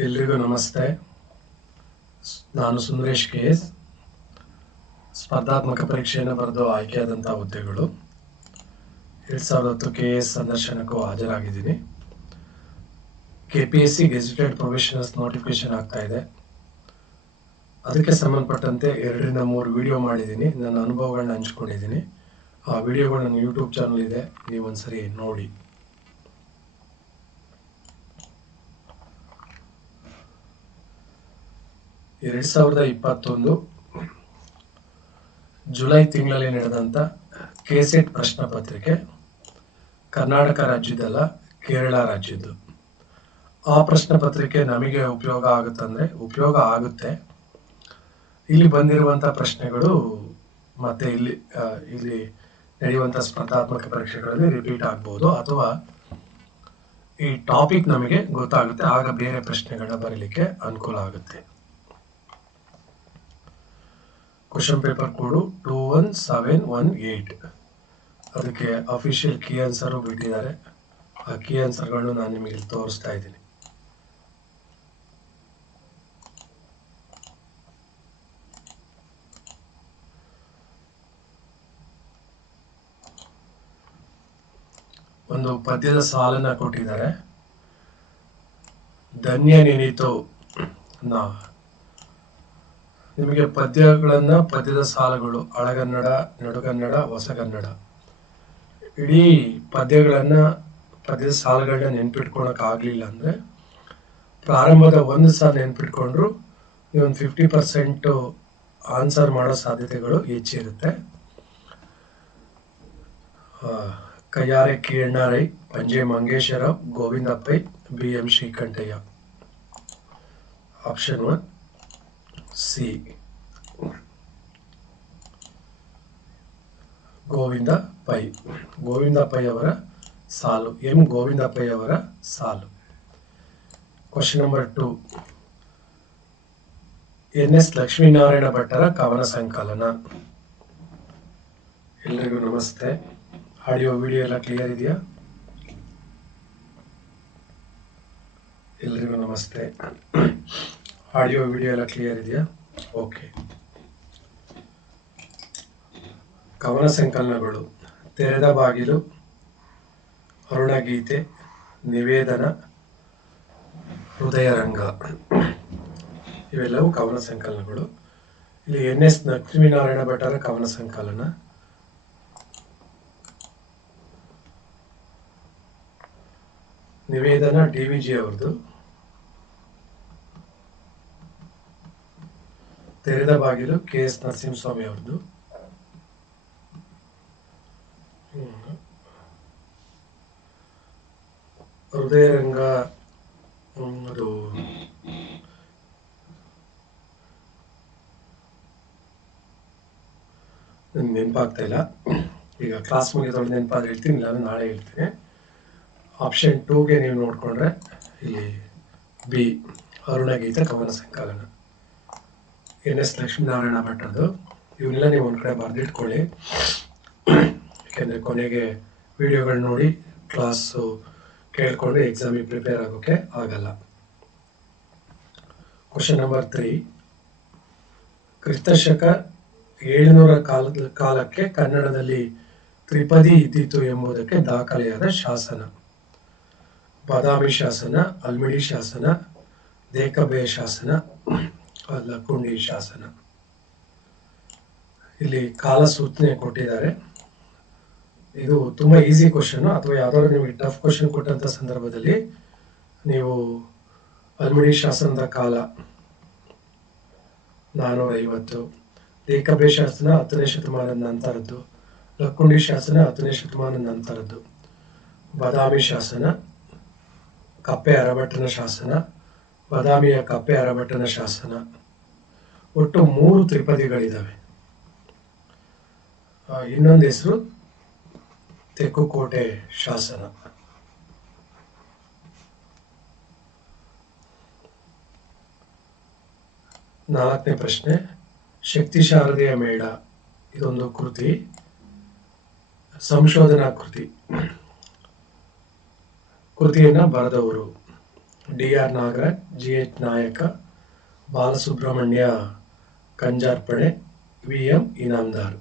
ಎಲ್ರಿಗೂ ನಮಸ್ತೆ. ನಾನು ಸುಂದರೇಶ್ ಕೆ. ಎಸ್. ಸ್ಪರ್ಧಾತ್ಮಕ ಪರೀಕ್ಷೆಯನ್ನು ಬರೆದು ಆಯ್ಕೆಯಾದಂಥ ಹುದ್ದೆಗಳು. ಎರಡು ಸಾವಿರದ ಹತ್ತು ಕೆ. ಎಸ್. ಸಂದರ್ಶನಕ್ಕೂ ಹಾಜರಾಗಿದ್ದೀನಿ. K P S C gazetted professionals notification ಆಗ್ತಾ ಇದೆ. ಅದಕ್ಕೆ ಸಂಬಂಧಪಟ್ಟಂತೆ ಎರಡರಿಂದ ಮೂರು ವಿಡಿಯೋ ಮಾಡಿದ್ದೀನಿ. ನನ್ನ ಅನುಭವಗಳನ್ನ ಹಂಚ್ಕೊಂಡಿದ್ದೀನಿ. ಆ ವಿಡಿಯೋಗಳು ನನ್ನ ಯೂಟ್ಯೂಬ್ ಚಾನಲ್ ಇದೆ. ನೀವು ಒಂದ್ಸರಿ ನೋಡಿ. ಎರಡು ಸಾವಿರದ ಇಪ್ಪತ್ತೊಂದು ಜುಲೈ ತಿಂಗಳಲ್ಲಿ ನಡೆದಂಥ ಕೆಸೆಟ್ ಪ್ರಶ್ನೆ ಪತ್ರಿಕೆ ಕರ್ನಾಟಕ ರಾಜ್ಯದಲ್ಲ, ಕೇರಳ ರಾಜ್ಯದ್ದು. ಆ ಪ್ರಶ್ನೆ ಪತ್ರಿಕೆ ನಮಗೆ ಉಪಯೋಗ ಆಗುತ್ತಂದ್ರೆ ಉಪಯೋಗ ಆಗುತ್ತೆ. ಇಲ್ಲಿ ಬಂದಿರುವಂಥ ಪ್ರಶ್ನೆಗಳು ಮತ್ತೆ ಇಲ್ಲಿ ಇಲ್ಲಿ ನಡೆಯುವಂಥ ಸ್ಪರ್ಧಾತ್ಮಕ ಪರೀಕ್ಷೆಗಳಲ್ಲಿ ರಿಪೀಟ್ ಆಗ್ಬೋದು ಅಥವಾ ಈ ಟಾಪಿಕ್ ನಮಗೆ ಗೊತ್ತಾಗುತ್ತೆ, ಆಗ ಬೇರೆ ಪ್ರಶ್ನೆಗಳನ್ನ ಬರೀಲಿಕ್ಕೆ ಅನುಕೂಲ ಆಗುತ್ತೆ. Question paper code two one seven one eight ಅದಕ್ಕೆ ಅಫಿಷಿಯಲ್ ಕೀ ಆನ್ಸರು ಬಿಟ್ಟಿದ್ದಾರೆ. ಆ ಕೀ ಆನ್ಸರ್ಗಳನ್ನು ನಾನು ನಿಮಗೆ ತೋರಿಸ್ತಾ ಇದ್ದೀನಿ. ಒಂದು ಪದ್ಯದ ಸಾಲನ್ನ ಕೊಟ್ಟಿದ್ದಾರೆ. ಧನ್ಯ ನೆನೀತು ನಾ ನಿಮಗೆ ಪದ್ಯಗಳನ್ನ ಪದ್ಯದ ಸಾಲುಗಳು ಹಳಗನ್ನಡ ನಡುಗನ್ನಡ, ಹೊಸಗನ್ನಡ. ಇಡೀ ಪದ್ಯಗಳನ್ನ, ಪದ್ಯದ ಸಾಲುಗಳನ್ನ ನೆನ್ಪಿಟ್ಕೊಳಕ್ ಆಗ್ಲಿಲ್ಲ ಅಂದ್ರೆ, ಪ್ರಾರಂಭದ ಒಂದು ಸಾಲ ನೆನ್ಪಿಟ್ಕೊಂಡ್ರು ಒಂದು ಫಿಫ್ಟಿ ಪರ್ಸೆಂಟ್ ಆನ್ಸರ್ ಮಾಡೋ ಸಾಧ್ಯತೆಗಳು ಹೆಚ್ಚಿರುತ್ತೆ Kayyara Kinhanna Rai, Panje Manjeshwar Govinda Pai, B M Srikantaiah. Option one. C. Govinda Pai. Govinda Pai ಅವರ ಸಾಲು. ಎಂ ಗೋವಿಂದ ಪೈ ಅವರ ಸಾಲು. Question number two N S Lakshminarayana ಭಟ್ಟರ ಕವನ ಸಂಕಲನ. ಎಲ್ಲರಿಗೂ ನಮಸ್ತೆ. ಆಡಿಯೋ ವಿಡಿಯೋ ಎಲ್ಲ ಕ್ಲಿಯರ್ ಇದೆಯಾ? ಎಲ್ಲರಿಗೂ ನಮಸ್ತೆ. ಆಡಿಯೋ ವಿಡಿಯೋ ಎಲ್ಲ ಕ್ಲಿಯರ್ ಇದೆಯಾ? ಓಕೆ ಕವನ ಸಂಕಲನಗಳು, ತೆರೆದ ಬಾಗಿಲು ಅರುಣಗೀತೆ ನಿವೇದನ, ಹೃದಯರಂಗ. ಇವೆಲ್ಲವೂ ಕವನ ಸಂಕಲನಗಳು. ಇಲ್ಲಿ ಎನ್ ಎಸ್ ಲಕ್ಷ್ಮೀನಾರಾಯಣ ಭಟ್ಟರ ಕವನ ಸಂಕಲನ. ನಿವೇದನ ಡಿ ವಿ ಜಿ ಅವ್ರದ್ದು. ತೆರೆದ ಬಾಗಿಲು ಕೆ ಎಸ್ ನರಸಿಂಹಸ್ವಾಮಿ ಅವ್ರದ್ದು. ಹೃದಯ ರಂಗ ಅದು ನೆನಪಾಗ್ತಾ ಇಲ್ಲ. ಈಗ ಕ್ಲಾಸ್ ಮುಗಿದೊಳಗೆ ನೆನಪಾದ್ರೆ ಹೇಳ್ತೀನಿ ಇಲ್ಲ ಅಂದ್ರೆ ನಾಳೆ ಹೇಳ್ತೀನಿ. ಆಪ್ಷನ್ ಟೂಗೆ ನೀವು ನೋಡಿಕೊಂಡ್ರೆ ಇಲ್ಲಿ ಬಿ ಅರುಣಗೀತ ಕವನ ಸಂಕಲನ. ಎನ್ ಎಸ್ ಲಕ್ಷ್ಮೀನಾರಾಯಣ ಭಟ್ಟರದು ಇವನ್ನೆಲ್ಲ ನೀವು ಒಂದು ಕಡೆ ಬರೆದಿಟ್ಕೊಳ್ಳಿ. ಯಾಕೆಂದರೆ ಕೊನೆಗೆ ವಿಡಿಯೋಗಳು ನೋಡಿ ಕ್ಲಾಸು ಕೇಳಿಕೊಂಡು ಎಕ್ಸಾಮಿಗೆ ಪ್ರಿಪೇರ್ ಆಗೋಕ್ಕೆ ಆಗಲ್ಲ. ಕ್ವಶನ್ ನಂಬರ್ ತ್ರೀ ಕ್ರಿಸ್ತಶಕ ಏಳುನೂರ ಕಾಲದ ಕಾಲಕ್ಕೆ ಕನ್ನಡದಲ್ಲಿ ತ್ರಿಪದಿ ಇದ್ದಿತು ಎಂಬುದಕ್ಕೆ ದಾಖಲೆಯಾದ ಶಾಸನ. ಬಾದಾಮಿ ಶಾಸನ, ಅಲ್ಮಿಡಿ ಶಾಸನ, ದೇಕಬೇ ಶಾಸನ. ಲಕ್ಕುಂಡಿ ಶಾಸನ. ಇಲ್ಲಿ ಕಾಲ ಸೂಚನೆ ಕೊಟ್ಟಿದ್ದಾರೆ. ಇದು ತುಂಬಾ ಈಸಿ ಕ್ವಶನ್ ಅಥವಾ ಯಾವ್ದಾದ್ರು ನಿಮಗೆ ಟಫ್ ಕ್ವಶನ್ ಕೊಟ್ಟಂತ ಸಂದರ್ಭದಲ್ಲಿ ನೀವು ಅಲ್ಮಿಡಿ ಶಾಸನದ ಕಾಲ ನಾನೂರ ಐವತ್ತು ಏಕಬೆ ಶಾಸನ ಹತ್ತನೇ ಶತಮಾನದ ನಂತರದ್ದು, ಲಕ್ಕುಂಡಿ ಶಾಸನ ಹತ್ತನೇ ಶತಮಾನದ ನಂತರದ್ದು, ಬಾದಾಮಿ ಶಾಸನ, ಕಪ್ಪೆ ಅರಭಟ್ಟನ ಶಾಸನ, ಬಾದಾಮಿಯ ಕಪ್ಪೆ ಅರಭಟ್ಟನ ಶಾಸನ. ಒಟ್ಟು ಮೂರು ತ್ರಿಪದಿಗಳಿದ್ದಾವೆ ಇನ್ನೊಂದು ಹೆಸರು ತೆಕ್ಕುಕೋಟೆ ಶಾಸನ. ನಾಲ್ಕನೇ ಪ್ರಶ್ನೆ ಶಕ್ತಿ ಶಾರದೆಯ ಮೇಳ. ಇದೊಂದು ಕೃತಿ, ಸಂಶೋಧನಾ ಕೃತಿ. ಕೃತಿಯನ್ನು ಬರೆದವರು D R Nagaraj, G H Nayaka, Balasubramanya Kanjarpane, V M Inamdar.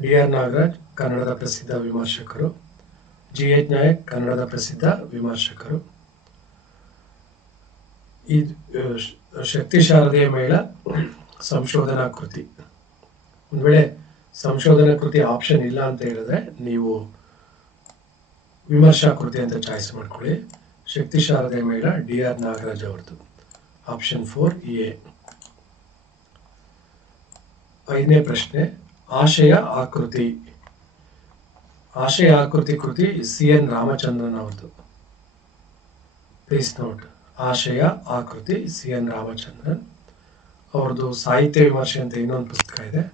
D R Nagaraj, ಕನ್ನಡದ ಪ್ರಸಿದ್ಧ ವಿಮರ್ಶಕರು. ಜಿ ಎಚ್ ನಾಯಕ್, ಕನ್ನಡದ ಪ್ರಸಿದ್ಧ ವಿಮರ್ಶಕರು. ಈ ಶಕ್ತಿ ಶಾರದೆಯ ಮೇಳ ಸಂಶೋಧನಾ ಕೃತಿ. ಒಂದು ವೇಳೆ ಸಂಶೋಧನಾ ಕೃತಿ ಆಪ್ಷನ್ ಇಲ್ಲ ಅಂತ ಹೇಳಿದ್ರೆ ನೀವು ವಿಮರ್ಶಾ ಕೃತಿ ಅಂತ ಚಾಯ್ಸ್ ಮಾಡ್ಕೊಳ್ಳಿ. ಶಕ್ತಿ ಶಾರದೆ ಮೇಳ ಡಿ ಆರ್ ನಾಗರಾಜ್ ಅವ್ರದ್ದು. ಆಪ್ಷನ್ ಫೋರ್ ಎ ಐದನೇ ಪ್ರಶ್ನೆ, ಆಶಯ ಆಕೃತಿ. ಆಶಯ ಆಕೃತಿ ಕೃತಿ ಸಿ ಎನ್ ರಾಮಚಂದ್ರನ್ ಅವರದು ಪ್ಲೀಸ್ ನೋಟ್ ಆಶಯ ಆಕೃತಿ ಸಿ ಎನ್ ರಾಮಚಂದ್ರನ್. ಅವ್ರದ್ದು ಸಾಹಿತ್ಯ ವಿಮರ್ಶೆ ಅಂತ ಇನ್ನೊಂದು ಪುಸ್ತಕ ಇದೆ.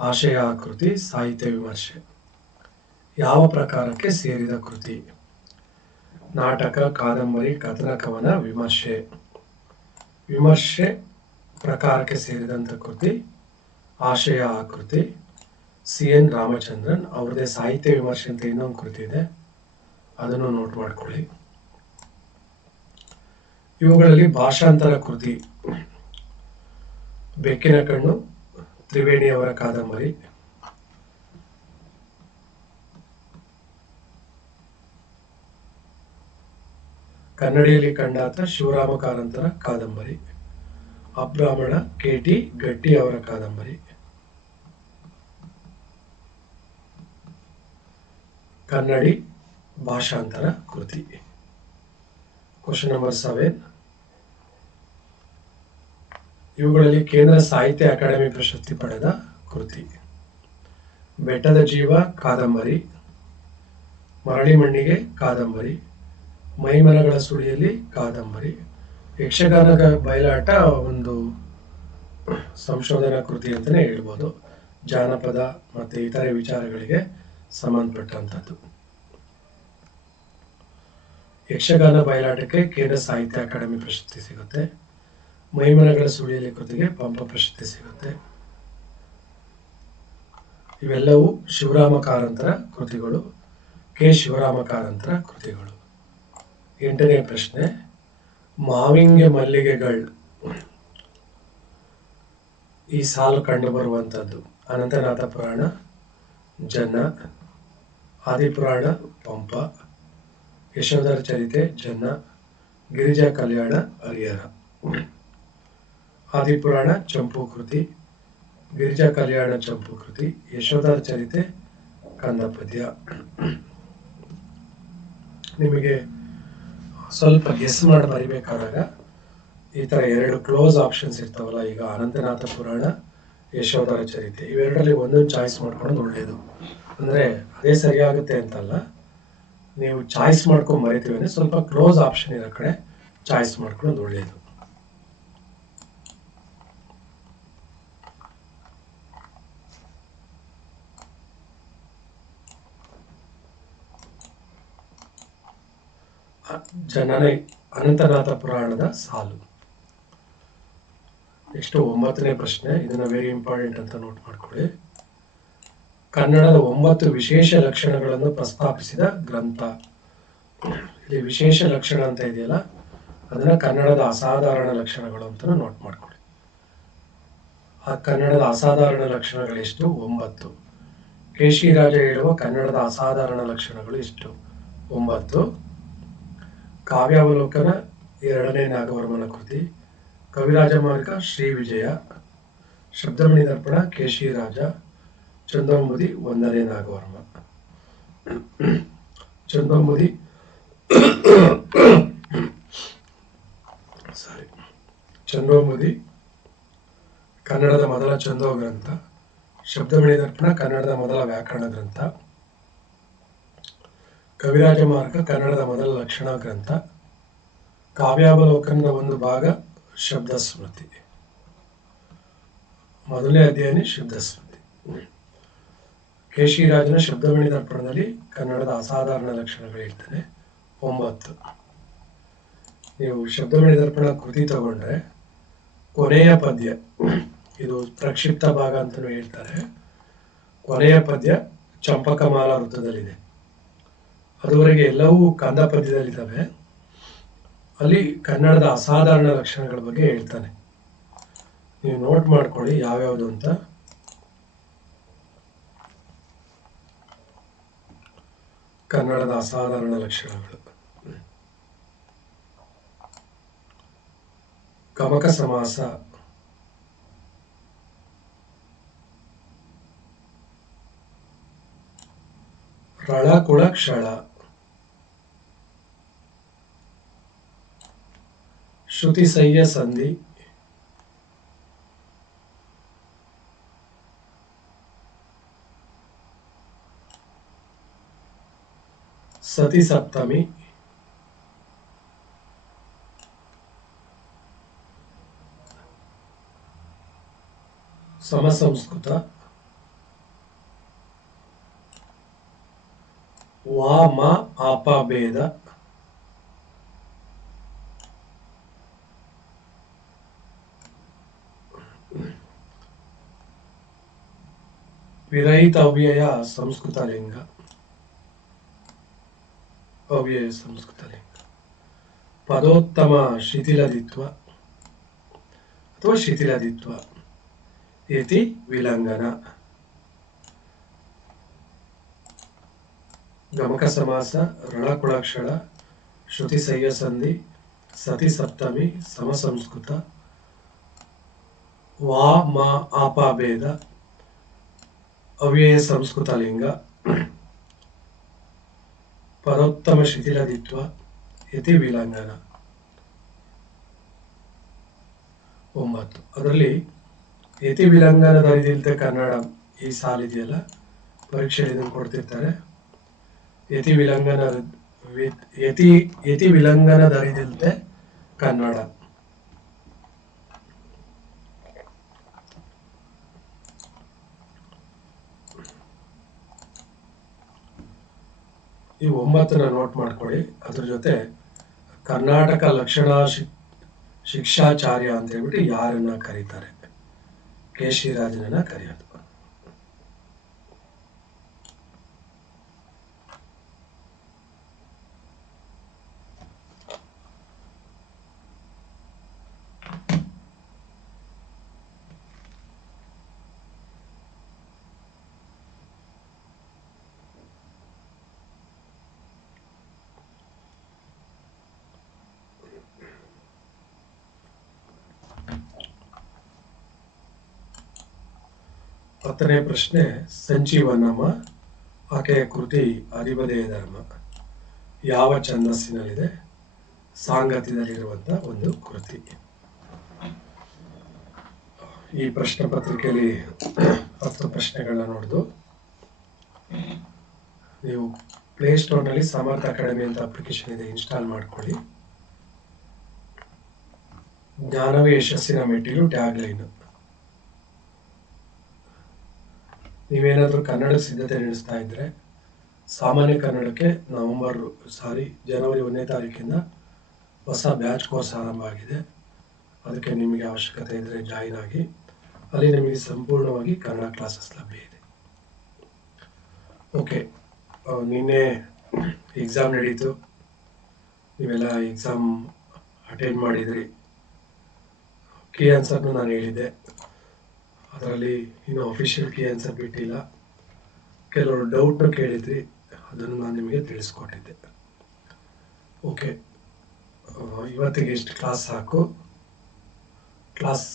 ಆಶಯ ಆಕೃತಿ ಸಾಹಿತ್ಯ ವಿಮರ್ಶೆ. ಯಾವ ಪ್ರಕಾರಕ್ಕೆ ಸೇರಿದ ಕೃತಿ? ನಾಟಕ, ಕಾದಂಬರಿ, ಕಥನ, ಕವನ, ವಿಮರ್ಶೆ. ವಿಮರ್ಶೆ ಪ್ರಕಾರಕ್ಕೆ ಸೇರಿದಂಥ ಕೃತಿ, ಆಶಯ ಆಕೃತಿ ಸಿ ಎನ್ ರಾಮಚಂದ್ರನ್ ಅವ್ರದ್ದೇ ಸಾಹಿತ್ಯ ವಿಮರ್ಶೆ ಅಂತ ಇನ್ನೊಂದು ಕೃತಿ ಇದೆ. ಅದನ್ನು ನೋಟ್ ಮಾಡ್ಕೊಳ್ಳಿ. ಇವುಗಳಲ್ಲಿ ಭಾಷಾಂತರ ಕೃತಿ ಬೆಕ್ಕಿನ ಕಣ್ಣು ತ್ರಿವೇಣಿಯವರ ಕಾದಂಬರಿ ಕನ್ನಡಿಯಲ್ಲಿ ಕಂಡಾತ ಶಿವರಾಮ ಕಾರಂತರ ಕಾದಂಬರಿ, ಅಬ್ರಾಹ್ಮಣ ಕೆ ಟಿ ಗಟ್ಟಿ ಅವರ ಕಾದಂಬರಿ. ಕನ್ನಡಿ ಭಾಷಾಂತರ ಕೃತಿ. ಕ್ವಶನ್ ನಂಬರ್ ಸೆವೆನ್ ಇವುಗಳಲ್ಲಿ ಕೇಂದ್ರ ಸಾಹಿತ್ಯ ಅಕಾಡೆಮಿ ಪ್ರಶಸ್ತಿ ಪಡೆದ ಕೃತಿ. ಬೆಟ್ಟದ ಜೀವ ಕಾದಂಬರಿ, ಮರಳಿ ಮಣ್ಣಿಗೆ ಕಾದಂಬರಿ. ಮೈಮನಗಳ ಸುಳಿಯಲ್ಲಿ ಕಾದಂಬರಿ. ಯಕ್ಷಗಾನ ಬಯಲಾಟ ಒಂದು ಸಂಶೋಧನಾ ಕೃತಿ ಅಂತಲೇ ಹೇಳ್ಬೋದು. ಜಾನಪದ ಮತ್ತು ಇತರೆ ವಿಚಾರಗಳಿಗೆ ಸಂಬಂಧಪಟ್ಟಂಥದ್ದು. ಯಕ್ಷಗಾನ ಬಯಲಾಟಕ್ಕೆ ಕೇಂದ್ರ ಸಾಹಿತ್ಯ ಅಕಾಡೆಮಿ ಪ್ರಶಸ್ತಿ ಸಿಗುತ್ತೆ. ಮೈಮನಗಳ ಸುಳಿಯಲ್ಲಿ ಕೃತಿಗೆ ಪಂಪ ಪ್ರಶಸ್ತಿ ಸಿಗುತ್ತೆ. ಇವೆಲ್ಲವೂ ಶಿವರಾಮ ಕಾರಂತರ ಕೃತಿಗಳು. ಕೆ. ಶಿವರಾಮ ಕಾರಂತರ ಕೃತಿಗಳು. ಎಂಟನೇ ಪ್ರಶ್ನೆ, ಮಾವಿಂಗೆ ಮಲ್ಲಿಗೆಗಳು. ಈ ಸಾಲು ಕಂಡು ಬರುವಂಥದ್ದು ಅನಂತನಾಥ ಪುರಾಣ, ಜನ, ಆದಿಪುರಾಣ, ಪಂಪ, ಯಶೋಧರ ಚರಿತೆ, ಜನ, ಗಿರಿಜಾ ಕಲ್ಯಾಣ, ಹರಿಹರ. ಆದಿಪುರಾಣ, ಚಂಪು ಕೃತಿ, ಗಿರಿಜಾ ಕಲ್ಯಾಣ, ಚಂಪು ಕೃತಿ, ಯಶೋಧರ ಚರಿತೆ, ಕಂದಪದ್ಯ. ನಿಮಗೆ ಸ್ವಲ್ಪ ಗೆಸ್ ಮಾಡಿ ಬರಿಬೇಕಾದಾಗ ಈ ಥರ ಎರಡು ಕ್ಲೋಸ್ ಆಪ್ಷನ್ಸ್ ಇರ್ತಾವಲ್ಲ, ಈಗ ಅನಂತನಾಥ ಪುರಾಣ, ಯಶೋಧರ ಚರಿತೆ, ಇವೆರಡರಲ್ಲಿ ಒಂದೊಂದು ಚಾಯ್ಸ್ ಮಾಡ್ಕೊಳ್ಳೋದು ಒಳ್ಳೆಯದು ಅಂದರೆ ಅದೇ ಸರಿಯಾಗುತ್ತೆ ಅಂತಲ್ಲ. ನೀವು ಚಾಯ್ಸ್ ಮಾಡ್ಕೊಂಡು ಮರಿತೀವಿ ಅಂದರೆ ಸ್ವಲ್ಪ ಕ್ಲೋಸ್ ಆಪ್ಷನ್ ಇರೋ ಕಡೆ ಚಾಯ್ಸ್ ಮಾಡ್ಕೊಳ್ಳೋದು ಒಳ್ಳೆಯದು ಜನನ ಅನಂತನಾಥ ಪುರಾಣದ ಸಾಲು. ಎಷ್ಟು ಒಂಬತ್ತನೇ ಪ್ರಶ್ನೆ, ಇದನ್ನ ವೆರಿ ಇಂಪಾರ್ಟೆಂಟ್ ಅಂತ ನೋಟ್ ಮಾಡ್ಕೊಳ್ಳಿ. ಕನ್ನಡದ ಒಂಬತ್ತು ವಿಶೇಷ ಲಕ್ಷಣಗಳನ್ನು ಪ್ರಸ್ತಾಪಿಸಿದ ಗ್ರಂಥ. ಇಲ್ಲಿ ವಿಶೇಷ ಲಕ್ಷಣ ಅಂತ ಇದೆಯಲ್ಲ, ಅದನ್ನ ಕನ್ನಡದ ಅಸಾಧಾರಣ ಲಕ್ಷಣಗಳು ಅಂತ ನೋಟ್ ಮಾಡ್ಕೊಳ್ಳಿ. ಆ ಕನ್ನಡದ ಅಸಾಧಾರಣ ಲಕ್ಷಣಗಳು ಎಷ್ಟು ಒಂಬತ್ತು ಕೇಶಿರಾಜ ಹೇಳುವ ಕನ್ನಡದ ಅಸಾಧಾರಣ ಲಕ್ಷಣಗಳು ಎಷ್ಟು? ಒಂಬತ್ತು. ಕಾವ್ಯಾವಲೋಕನ ಎರಡನೇ ನಾಗವರ್ಮನ ಕೃತಿ, ಕವಿರಾಜ ಮಾರ್ಗ, ಶ್ರೀ ವಿಜಯ, ಶಬ್ದಮಣಿ ದರ್ಪಣ ಕೇಶಿರಾಜ ಚಂದೋಮುದಿ ಒಂದನೇ ನಾಗವರ್ಮ. ಚಂದೋಮುದಿ ಸಾರಿ ಚಂದೋಮುದಿ ಕನ್ನಡದ ಮೊದಲ ಚಂದೋ ಗ್ರಂಥ, ಶಬ್ದಮಣಿ ದರ್ಪಣ, ಕನ್ನಡದ ಮೊದಲ ವ್ಯಾಕರಣ ಗ್ರಂಥ. ಕವಿರಾಜ ಮಾರ್ಗ ಕನ್ನಡದ ಮೊದಲ ಲಕ್ಷಣ ಗ್ರಂಥ. ಕಾವ್ಯಾವಲೋಕನದ ಒಂದು ಭಾಗ ಶಬ್ದ ಸ್ಮೃತಿ ಮೊದಲನೇ ಅಧ್ಯಯನ ಶಬ್ದ ಸ್ಮೃತಿ ಕೇಶಿರಾಜನ ಶಬ್ದಮಣಿ ದರ್ಪಣದಲ್ಲಿ ಕನ್ನಡದ ಅಸಾಧಾರಣ ಲಕ್ಷಣಗಳಿರ್ತದೆ ಒಂಬತ್ತು. ನೀವು ಶಬ್ದಮಣಿ ದರ್ಪಣ ಕೃತಿ ತಗೊಂಡ್ರೆ ಕೊನೆಯ ಪದ್ಯ, ಇದು ಪ್ರಕ್ಷಿಪ್ತ ಭಾಗ ಅಂತಲೂ ಹೇಳ್ತಾರೆ. ಕೊನೆಯ ಪದ್ಯ ಚಂಪಕಮಾಲ ವೃತ್ತದಲ್ಲಿದೆ. ಅದುವರೆಗೆ ಎಲ್ಲವೂ ಕಂದ ಪದ್ಯದಲ್ಲಿದ್ದಾವೆ. ಅಲ್ಲಿ ಕನ್ನಡದ ಅಸಾಧಾರಣ ಲಕ್ಷಣಗಳ ಬಗ್ಗೆ ಹೇಳ್ತಾನೆ. ನೀವು ನೋಟ್ ಮಾಡ್ಕೊಳ್ಳಿ ಯಾವ್ಯಾವುದು ಅಂತ. ಕನ್ನಡದ ಅಸಾಧಾರಣ ಲಕ್ಷಣಗಳು. ಕಮಕ ಸಮಾಸ. ರಳ ಕುಳ ಕ್ಷಳ ಶ್ರುತಿ ಸಹ್ಯ ಸಂಧಿ ಸತಿ ವಾಮ ಆಪಭೇದ ವಿರಹಿತ ಅವ್ಯಯ ಸಂಸ್ಕೃತ ಲಿಂಗ. ಅವ್ಯಯ ಸಂಸ್ಕೃತ ಲಿಂಗ. ಪದೋತ್ತಮ ಶಿಥಿಲದಿತ್ವ. ಅಥವಾ ಶಿಥಿಲದಿತ್ವ. ಇತಿ ವಿಲಂಘನ ಗಮಕ ಸಮಾಸ ರಣಕುಳಾಕ್ಷರ, ಶ್ರುತಿ ಸಂಧಿ, ಸತಿ ಸಪ್ತಮಿ ಸಮಸಂಸ್ಕೃತ ವಾ, ಮ ಆಪಾಭೇದ ಅವ್ಯಯ ಸಂಸ್ಕೃತ ಲಿಂಗ, ಪರೋತ್ತಮ ಶಿಥಿಲದಿತ್ವ ಯತಿ ವಿಲಂಗನ ಒಂಬತ್ತು. ಅದರಲ್ಲಿ ಯತಿ ವಿಲಂಗನ ದರಿದಿಲ್ತೆ ಕನ್ನಡ ಈ ಸಾಲಿದೆಯಲ್ಲ ಪರೀಕ್ಷೆಯಲ್ಲಿ ಇದನ್ನು ಕೊಡ್ತಿರ್ತಾರೆ. ಯತಿ ವಿಲಂಗನ ಯತಿ ಯತಿ ವಿಲಂಗನ ದರಿದಿಲ್ತೆ ಕನ್ನಡ. ಈ ಒಂಬತ್ತನ ನೋಟ್ ಮಾಡ್ಕೊಳ್ಳಿ. ಅದ್ರ ಜೊತೆ ಕರ್ನಾಟಕ ಲಕ್ಷಣ ಶಿಕ್ಷಾಚಾರ್ಯ ಅಂತ ಹೇಳ್ಬಿಟ್ಟು ಯಾರನ್ನ ಕರೀತಾರೆ? ಕೆ ಶ್ರೀರಾಜನನ್ನ ಕರೆಯೋದು. ಹತ್ತನೇ ಪ್ರಶ್ನೆ ಸಂಜೀವನಮ್ಮ ಆಕೆಯ ಕೃತಿ ಅಧಿಪದಯ ಧರ್ಮ. ಯಾವ ಛಂದಸ್ಸಿನಲ್ಲಿದೆ? ಸಾಂಗತ್ಯದಲ್ಲಿರುವಂತ ಒಂದು ಕೃತಿ. ಈ ಪ್ರಶ್ನೆ ಪತ್ರಿಕೆಯಲ್ಲಿ ಹತ್ತು ಪ್ರಶ್ನೆಗಳನ್ನ ನೋಡಿದು. ನೀವು ಪ್ಲೇಸ್ಟೋರ್ನಲ್ಲಿ ಸಮರ್ಥ ಅಕಾಡೆಮಿ ಅಂತ ಅಪ್ಲಿಕೇಶನ್ ಇದೆ ಇನ್ಸ್ಟಾಲ್ ಮಾಡ್ಕೊಳ್ಳಿ. ಜ್ಞಾನವೇ ಯಶಸ್ಸಿನ ಮೆಟ್ಟಿಲು ಟ್ಯಾಗ್ ಲೈನ್ ನೀವೇನಾದರೂ ಕನ್ನಡ ಸಿದ್ಧತೆ ನಡೆಸ್ತಾ ಇದ್ದರೆ ಸಾಮಾನ್ಯ ಕನ್ನಡಕ್ಕೆ ನವಂಬರ್ ಸಾರಿ ಜನವರಿ ಒಂದನೇ ತಾರೀಕಿಂದ ಹೊಸ ಬ್ಯಾಚ್ ಕೋರ್ಸ್ ಆರಂಭ ಆಗಿದೆ. ಅದಕ್ಕೆ ನಿಮಗೆ ಅವಶ್ಯಕತೆ ಇದ್ದರೆ ಜಾಯಿನ್ ಆಗಿ, ಅಲ್ಲಿ ನಿಮಗೆ ಸಂಪೂರ್ಣವಾಗಿ ಕನ್ನಡ ಕ್ಲಾಸಸ್ ಲಭ್ಯ ಇದೆ. ಓಕೆ ನಿನ್ನೆ ಎಕ್ಸಾಮ್ ನಡೀತು. ನೀವೆಲ್ಲ ಎಕ್ಸಾಮ್ ಅಟೆಂಡ್ ಮಾಡಿದ್ರಿ. ಕೀ ಆನ್ಸರ್ನು ನಾನು ಹೇಳಿದ್ದೆ. ಅದರಲ್ಲಿ ಇನ್ನು ಅಫಿಷಿಯಲ್ ಆನ್ಸರ್ ಬಿಟ್ಟಿಲ್ಲ ಕೆಲವರು ಡೌಟ್ನ ಕೇಳಿದ್ರಿ, ಅದನ್ನು ನಾನು ನಿಮಗೆ ತಿಳಿಸ್ಕೊಟ್ಟಿದ್ದೆ. ಓಕೆ ಇವತ್ತಿಗೆ ಇಷ್ಟು ಕ್ಲಾಸ್ ಸಾಕು. ಕ್ಲಾಸ್